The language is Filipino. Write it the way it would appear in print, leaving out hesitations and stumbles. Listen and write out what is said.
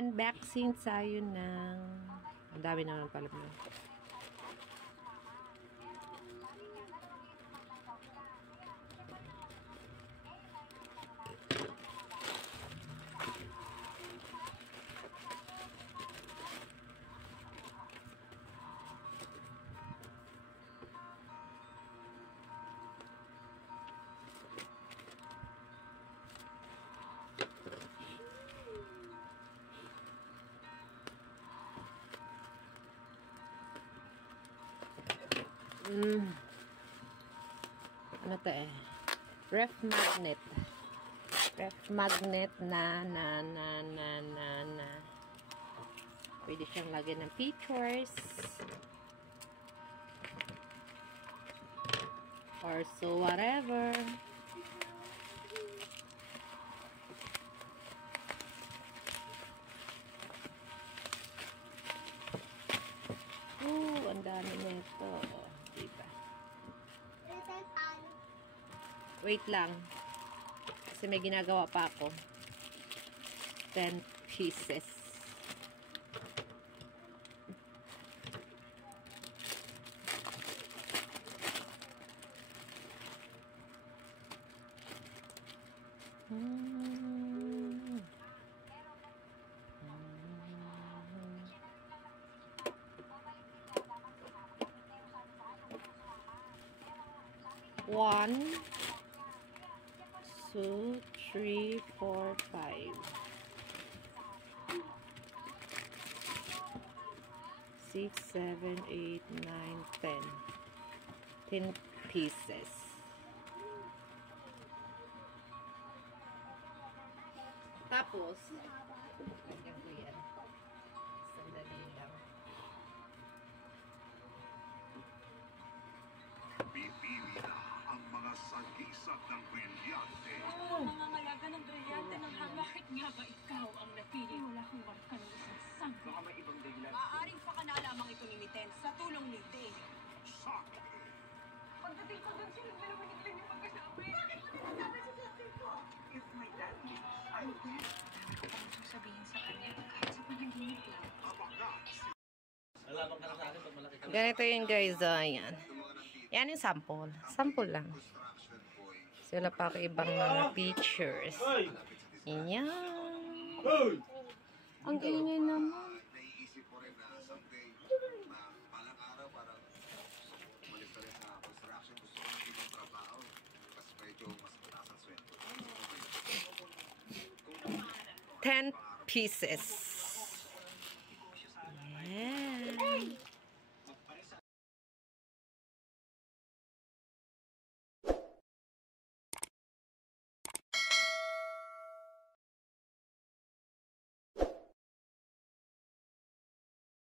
Mag-unboxing tayo ng... Ang dami naman pala mo. Ano to eh? Ref magnet. Ref magnet na. Pwede siyang lagyan ng pictures. Or so whatever. Ang dami nito. Diba? Wait lang. Kasi may ginagawa pa ako. 10 pieces. One, 2, 3, 4, 5, 6, 7, 8, 9, 10. 10 pieces. Tapos, lagyan ko yan. Sandali lang. Pipili na ang mga sagisag ng brilyante. Mga malaga ng brilyante ng bakit nga ba ikaw ang napili? Wala kang marka ng isang sangka. Baka may ibang dahilan. Maaaring pa ka na lamang ito ni Miten sa tulong ni Day. Sakit. Pagdating ko doon, sila dalawa ni Glenn yung magkasabi. Bakit mo nagsasabi sa sabi ko? If my dad is, I'm dead. Dami ko pang sasabihin sa kanya kahit sa panaginip lang. Abagat. Nalaman ka na sa akin pag malaki ka. Ganito yun guys. Ayan. Yan yung sample. Sample lang. So, wala pa ako ibang mga pictures. Yan. Ang ingay naman. Naiisip ko rin na someday, palang araw, parang umalis ka rin sa construction. Gusto ko ng ibang trabaho. Kasi medyo mas mataas ang sweldo. 10 pieces.